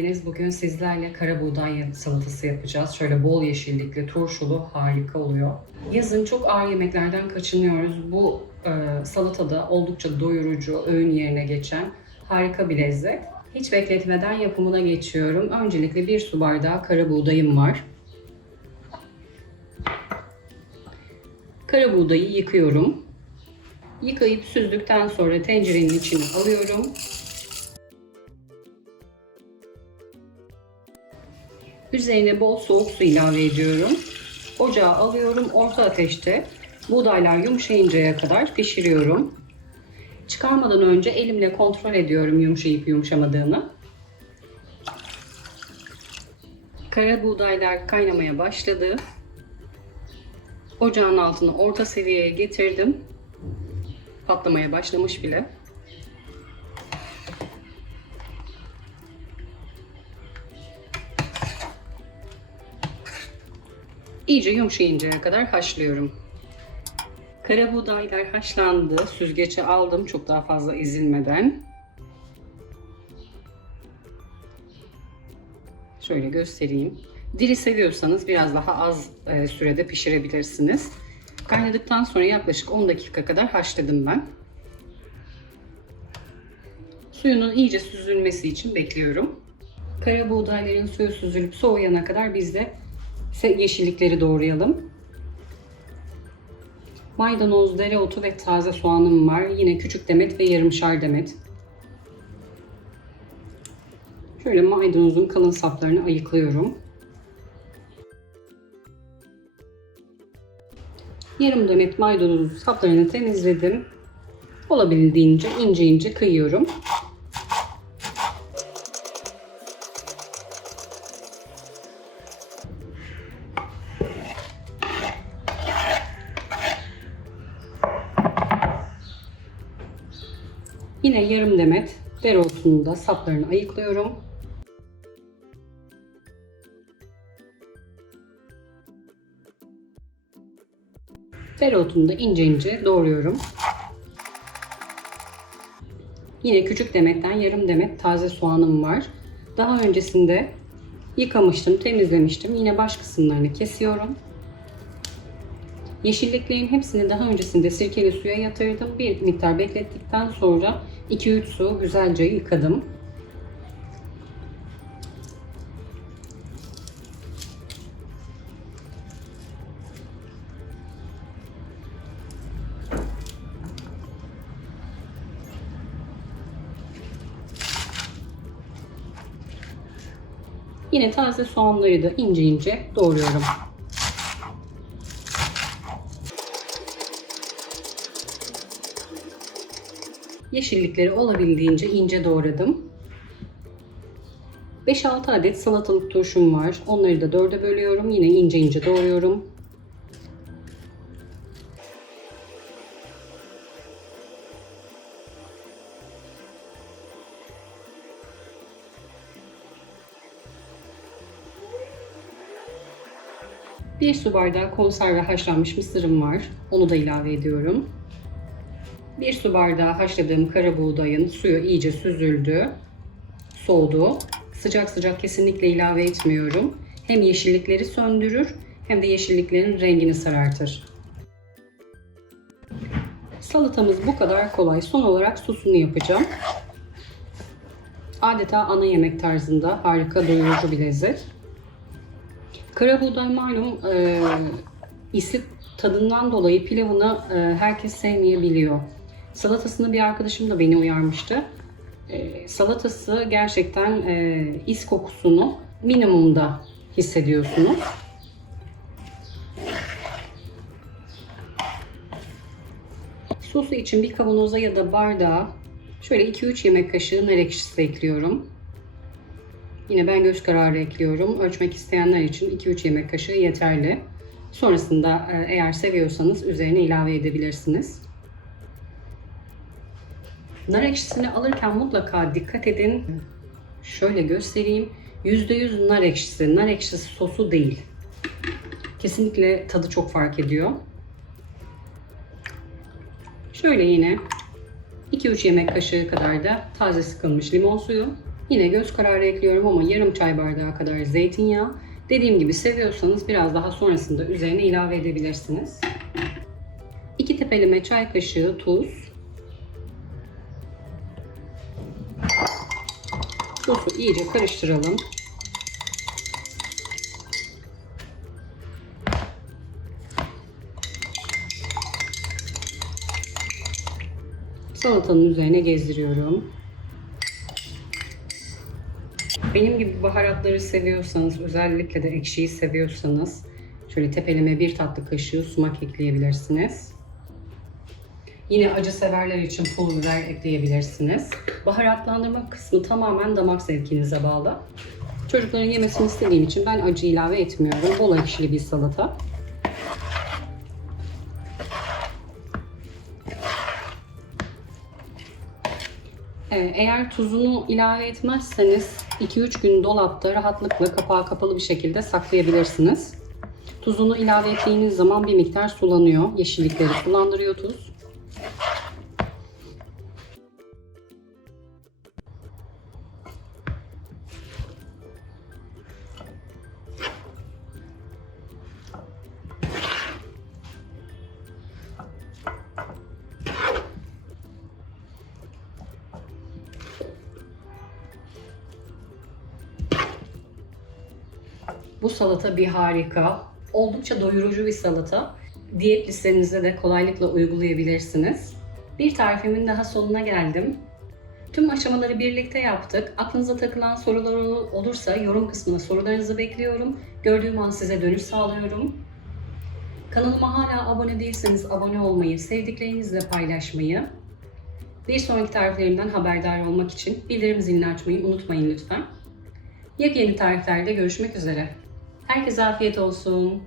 geldiniz. Bugün sizlerle kara buğday salatası yapacağız. Şöyle bol yeşillikli, turşulu harika oluyor. Yazın çok ağır yemeklerden kaçınıyoruz. Bu salatada oldukça doyurucu, öğün yerine geçen harika bir lezzet. Hiç bekletmeden yapımına geçiyorum. Öncelikle 1 su bardağı kara buğdayım var. Kara buğdayı yıkıyorum. Yıkayıp süzdükten sonra tencerenin içine alıyorum. Üzerine bol soğuk su ilave ediyorum. Ocağa alıyorum. Orta ateşte buğdaylar yumuşayıncaya kadar pişiriyorum. Çıkarmadan önce elimle kontrol ediyorum yumuşayıp yumuşamadığını. Kara buğdaylar kaynamaya başladı. Ocağın altını orta seviyeye getirdim. Patlamaya başlamış bile. İyice yumuşayıncaya kadar haşlıyorum. Kara buğdaylar haşlandı. Süzgece aldım çok daha fazla ezilmeden. Şöyle göstereyim. Diri seviyorsanız biraz daha az sürede pişirebilirsiniz. Kaynadıktan sonra yaklaşık 10 dakika kadar haşladım ben. Suyunun iyice süzülmesi için bekliyorum. Kara buğdayların suyu süzülüp soğuyana kadar biz de yeşillikleri doğrayalım. Maydanoz, dereotu ve taze soğanım var. Yine küçük demet ve yarımşar demet. Şöyle maydanozun kalın saplarını ayıklıyorum. Yarım demet maydanozun saplarını temizledim. Olabildiğince ince ince kıyıyorum. Yine yarım demet dereotunun da saplarını ayıklıyorum. Dereotunu da ince ince doğruyorum. Yine küçük demetten yarım demet taze soğanım var. Daha öncesinde yıkamıştım, temizlemiştim. Yine baş kısımlarını kesiyorum. Yeşilliklerin hepsini daha öncesinde sirkeli suya yatırdım. Bir miktar beklettikten sonra 2-3 su güzelce yıkadım. Yine taze soğanları da ince ince doğruyorum. Yeşillikleri olabildiğince ince doğradım. 5-6 adet salatalık turşum var. Onları da 4'e bölüyorum. Yine ince ince doğruyorum. Bir su bardağı konserve haşlanmış mısırım var. Onu da ilave ediyorum. 1 su bardağı haşladığım kara buğdayın suyu iyice süzüldü, soğudu. Sıcak sıcak kesinlikle ilave etmiyorum. Hem yeşillikleri söndürür hem de yeşilliklerin rengini sarartır. Salatamız bu kadar kolay. Son olarak sosunu yapacağım. Adeta ana yemek tarzında harika doyurucu bir lezzet. Kara buğday malum isli tadından dolayı pilavını herkes sevmeyebiliyor. Salatasını bir arkadaşım da beni uyarmıştı. Salatası gerçekten is kokusunu minimumda hissediyorsunuz. Sosu için bir kavanoza ya da bardağa şöyle 2-3 yemek kaşığı nar ekşisi ekliyorum. Yine ben göz kararı ekliyorum. Ölçmek isteyenler için 2-3 yemek kaşığı yeterli. Sonrasında eğer seviyorsanız üzerine ilave edebilirsiniz. Nar ekşisini alırken mutlaka dikkat edin. Şöyle göstereyim. %100 nar ekşisi. Nar ekşisi sosu değil. Kesinlikle tadı çok fark ediyor. Şöyle yine 2-3 yemek kaşığı kadar da taze sıkılmış limon suyu Yine göz kararı ekliyorum ama yarım çay bardağı kadar zeytinyağı. Dediğim gibi seviyorsanız biraz daha sonrasında üzerine ilave edebilirsiniz. 2 tepeleme çay kaşığı tuz. Sosu iyice karıştıralım. Salatanın üzerine gezdiriyorum. Benim gibi baharatları seviyorsanız, özellikle de ekşiyi seviyorsanız şöyle tepeleme 1 tatlı kaşığı sumak ekleyebilirsiniz. Yine acı severler için pul biber ekleyebilirsiniz. Baharatlandırma kısmı tamamen damak zevkinize bağlı. Çocukların yemesini istediğim için ben acı ilave etmiyorum. Bol ekşili bir salata. Eğer tuzunu ilave etmezseniz 2-3 gün dolapta rahatlıkla kapağı kapalı bir şekilde saklayabilirsiniz. Tuzunu ilave ettiğiniz zaman bir miktar sulanıyor. Yeşillikleri sulandırıyor tuz. Bu salata bir harika. Oldukça doyurucu bir salata. Diyet listenizde de kolaylıkla uygulayabilirsiniz. Bir tarifimin daha sonuna geldim. Tüm aşamaları birlikte yaptık. Aklınıza takılan sorular olursa yorum kısmına sorularınızı bekliyorum. Gördüğüm an size dönüş sağlıyorum. Kanalıma hala abone değilseniz abone olmayı, sevdiklerinizle paylaşmayı, bir sonraki tariflerimden haberdar olmak için bildirim zilini açmayı unutmayın lütfen. Yepyeni tariflerde görüşmek üzere. Herkese afiyet olsun.